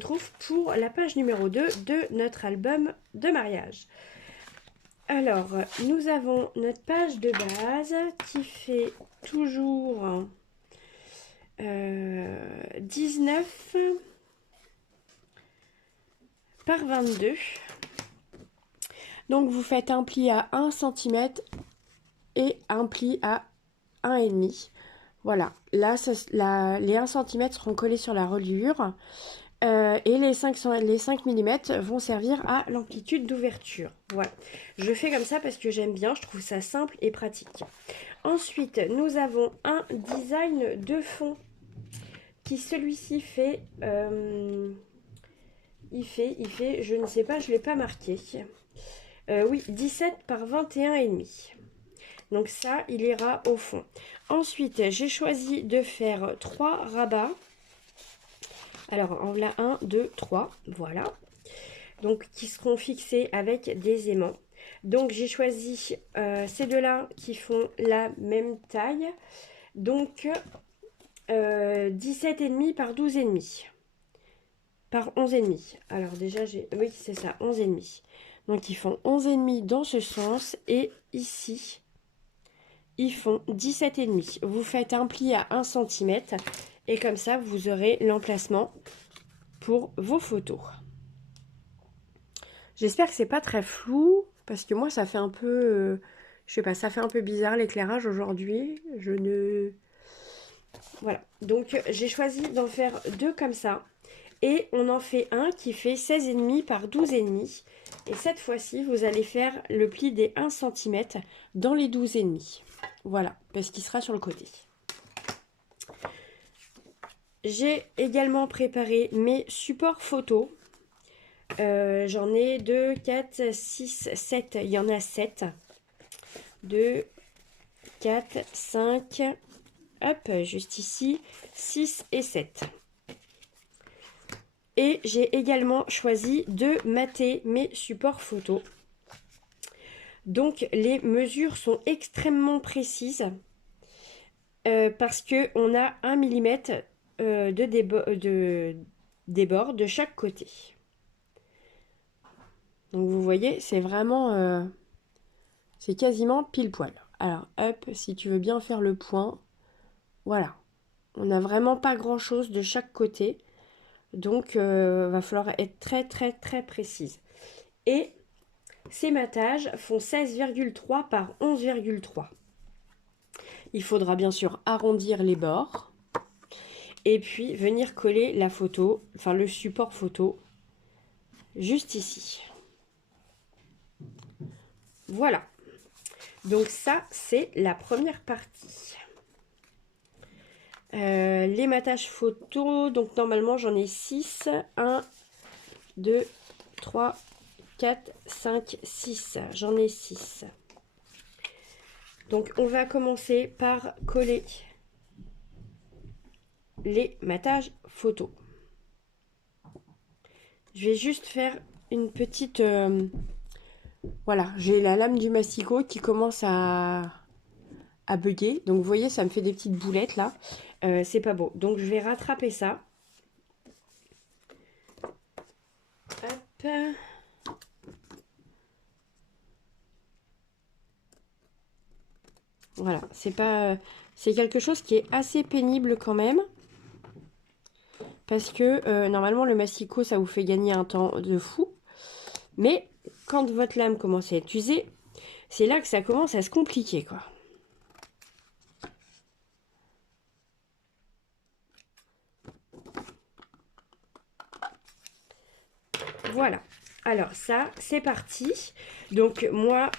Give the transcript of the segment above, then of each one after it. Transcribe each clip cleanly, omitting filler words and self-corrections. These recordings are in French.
retrouve pour la page numéro 2 de notre album de mariage. Alors, nous avons notre page de base qui fait toujours 19 par 22. Donc, vous faites un pli à 1 cm et un pli à 1,5. Voilà, là, les 1 cm seront collés sur la reliure et les 5 mm vont servir à l'amplitude d'ouverture. Voilà, je fais comme ça parce que j'aime bien, je trouve ça simple et pratique. Ensuite, nous avons un design de fond qui celui-ci fait, il fait, je ne sais pas, je ne l'ai pas marqué. Oui, 17 par 21,5. Donc ça, il ira au fond. Ensuite, j'ai choisi de faire 3 rabats. Alors, en voilà 1, 2, 3, voilà. Donc, qui seront fixés avec des aimants. Donc, j'ai choisi ces deux-là qui font la même taille. Donc, 17,5 par 12,5. Par 11,5. Alors, déjà, oui, c'est ça, 11,5. Donc, ils font 11,5 dans ce sens. Et ici, ils font 17,5. Vous faites un pli à 1 cm. Et comme ça, vous aurez l'emplacement pour vos photos. J'espère que c'est pas très flou, parce que moi, ça fait un peu... je sais pas, ça fait un peu bizarre l'éclairage aujourd'hui. Voilà. Donc, j'ai choisi d'en faire 2 comme ça. Et on en fait un qui fait 16,5 par 12,5. Et cette fois-ci, vous allez faire le pli des 1 cm dans les 12,5. Voilà, parce qu'il sera sur le côté. J'ai également préparé mes supports photos. J'en ai 2, 4, 6, 7. Il y en a 7. 2, 4, 5. Hop, juste ici. 6 et 7. Et j'ai également choisi de mater mes supports photos. Donc, les mesures sont extrêmement précises. Parce qu'on a 1 mm de débord de chaque côté. Donc vous voyez, c'est vraiment, c'est quasiment pile poil. Alors hop, si tu veux bien faire le point, voilà. On n'a vraiment pas grand chose de chaque côté. Donc va falloir être très très très précise. Et ces matages font 16,3 par 11,3. Il faudra bien sûr arrondir les bords. Et puis venir coller la photo, enfin le support photo, juste ici. Voilà. Donc ça, c'est la première partie. Les matages photos, donc normalement j'en ai 6. 1, 2, 3, 4, 5, 6. J'en ai 6. Donc on va commencer par coller les matages photos. Je vais juste faire une petite... voilà, j'ai la lame du masticot qui commence à bugger. Donc vous voyez, ça me fait des petites boulettes là. C'est pas beau. Donc je vais rattraper ça. Hop. Voilà, c'est pas... c'est quelque chose qui est assez pénible quand même. Parce que normalement le masticot ça vous fait gagner un temps de fou. Mais quand votre lame commence à être usée, c'est là que ça commence à se compliquer quoi. Voilà. Alors ça c'est parti. Donc moi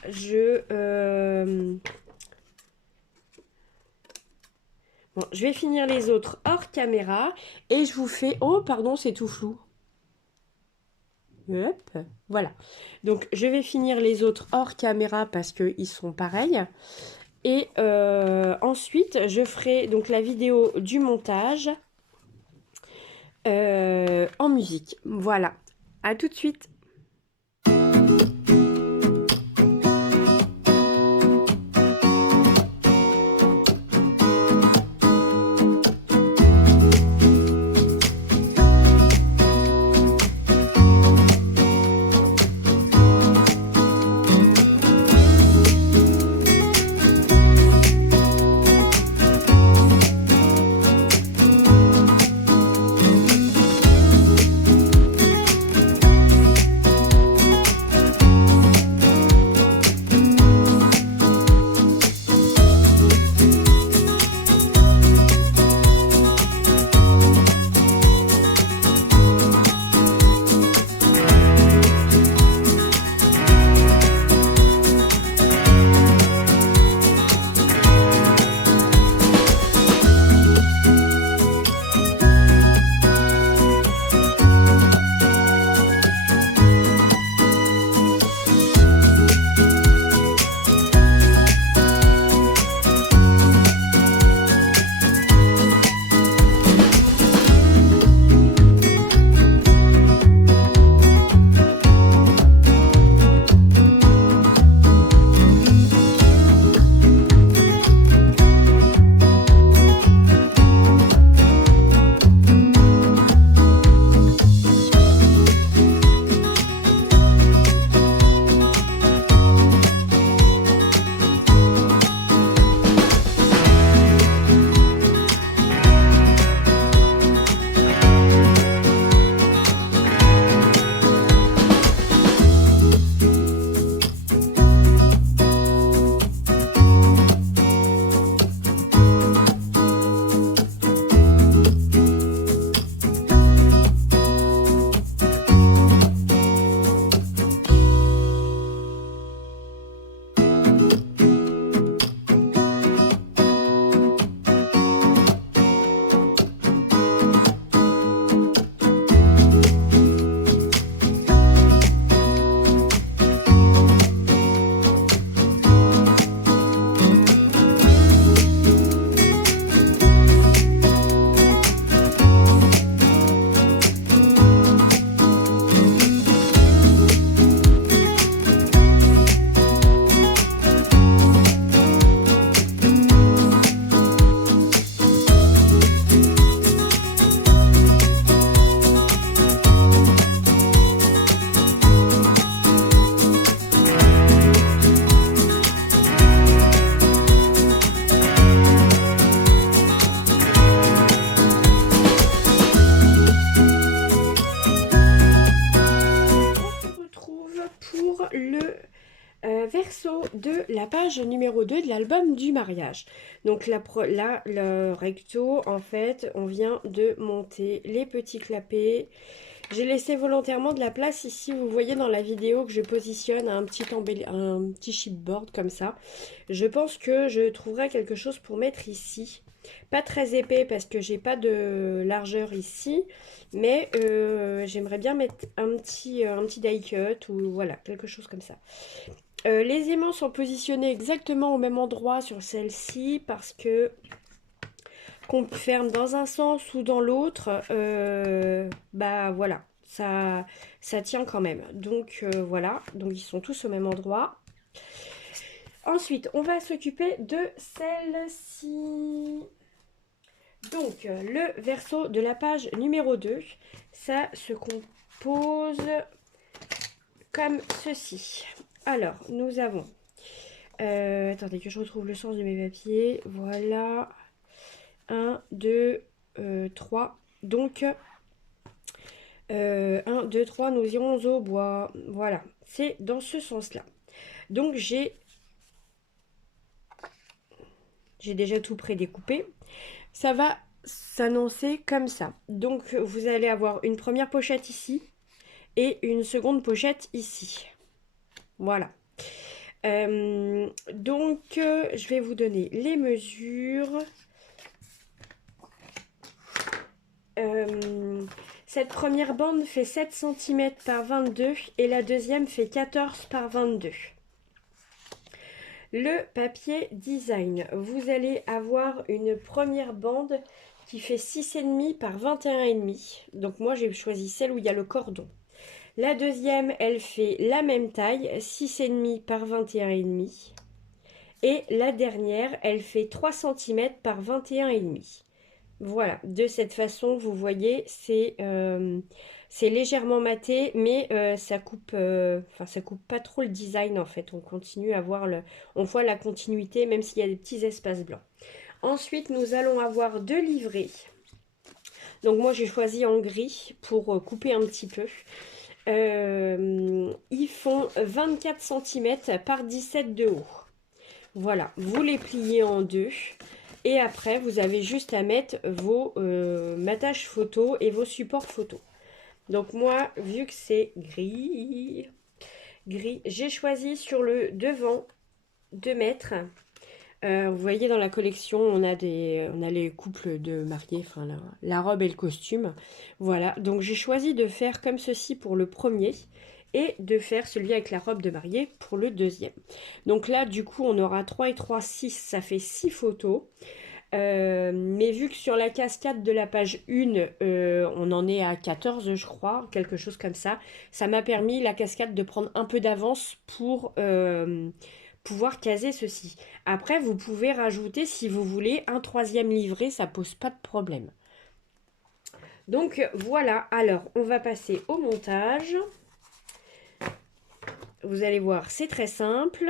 bon, je vais finir les autres hors caméra et je vous fais... Oh, pardon, c'est tout flou. Hop, voilà. Donc, je vais finir les autres hors caméra parce qu'ils sont pareils. Et ensuite, je ferai donc la vidéo du montage en musique. Voilà. À tout de suite. de la page numéro 2 de l'album du mariage. Donc là, le recto, en fait, on vient de monter les petits clapets. J'ai laissé volontairement de la place ici. Vous voyez dans la vidéo que je positionne un petit chipboard comme ça. Je pense que je trouverai quelque chose pour mettre ici. Pas très épais parce que j'ai pas de largeur ici. Mais j'aimerais bien mettre un petit die cut ou voilà, quelque chose comme ça. Les aimants sont positionnés exactement au même endroit sur celle-ci parce que qu'on ferme dans un sens ou dans l'autre, bah voilà, ça tient quand même. Donc voilà, donc ils sont tous au même endroit. Ensuite, on va s'occuper de celle-ci. Donc, le verso de la page numéro 2, ça se compose comme ceci. Alors, nous avons... attendez que je retrouve le sens de mes papiers. Voilà. 1, 2, 3. Donc, 1, 2, 3, nous irons au bois. Voilà, c'est dans ce sens-là. Donc, j'ai déjà tout prédécoupé. Ça va s'annoncer comme ça. Donc, vous allez avoir une première pochette ici et une seconde pochette ici. Voilà. Donc, je vais vous donner les mesures. Cette première bande fait 7 cm par 22 et la deuxième fait 14 par 22. Le papier design, vous allez avoir une première bande qui fait 6,5 par 21,5. Donc moi j'ai choisi celle où il y a le cordon. La deuxième, elle fait la même taille, 6,5 par 21,5. Et la dernière, elle fait 3 cm par 21,5. Voilà, de cette façon, vous voyez, c'est légèrement maté, mais ça coupe, ça coupe pas trop le design en fait. On continue à voir on voit la continuité, même s'il y a des petits espaces blancs. Ensuite, nous allons avoir deux livrets. Donc moi, j'ai choisi en gris pour couper un petit peu. Ils font 24 cm par 17 de haut. Voilà, vous les pliez en deux. Et après, vous avez juste à mettre vos matages photos et vos supports photos. Donc moi, vu que c'est gris, j'ai choisi sur le devant de mettre... vous voyez dans la collection, on a les couples de mariés, enfin la robe et le costume. Voilà, donc j'ai choisi de faire comme ceci pour le premier et de faire celui avec la robe de mariée pour le deuxième. Donc là, du coup, on aura 3 et 3, 6, ça fait 6 photos. Mais vu que sur la cascade de la page 1, on en est à 14, je crois, quelque chose comme ça, ça m'a permis, la cascade, de prendre un peu d'avance pour pouvoir caser ceci. Après, vous pouvez rajouter, si vous voulez, un troisième livret, ça pose pas de problème. Donc voilà, alors on va passer au montage. Vous allez voir, c'est très simple.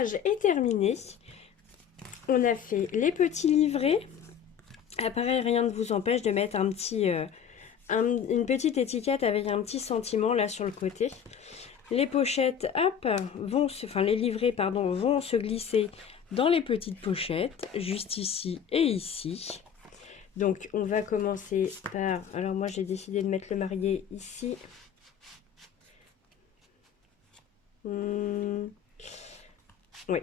page est terminée. On a fait les petits livrets. Pareil, rien ne vous empêche de mettre une petite étiquette avec un petit sentiment là sur le côté. Les pochettes, hop, les livrets, pardon, vont se glisser dans les petites pochettes, juste ici et ici. Donc, on va commencer par... Alors, moi, j'ai décidé de mettre le marié ici. Oui.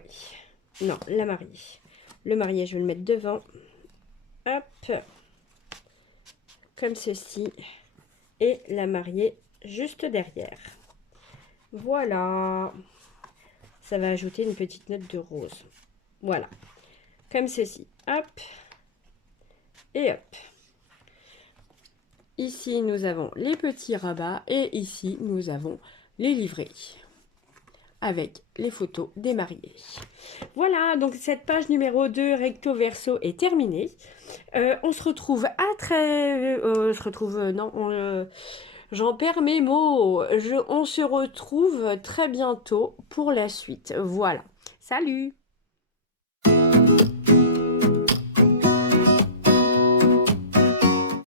Non, la mariée. Le marié, je vais le mettre devant. Hop. Comme ceci. Et la mariée juste derrière. Voilà. Ça va ajouter une petite note de rose. Voilà. Comme ceci. Hop. Et hop. Ici, nous avons les petits rabats. Et ici, nous avons les livrets. Avec les photos des mariés. Voilà, donc cette page numéro 2 recto verso est terminée. On se retrouve j'en perds mes mots. On se retrouve très bientôt pour la suite. Voilà. Salut!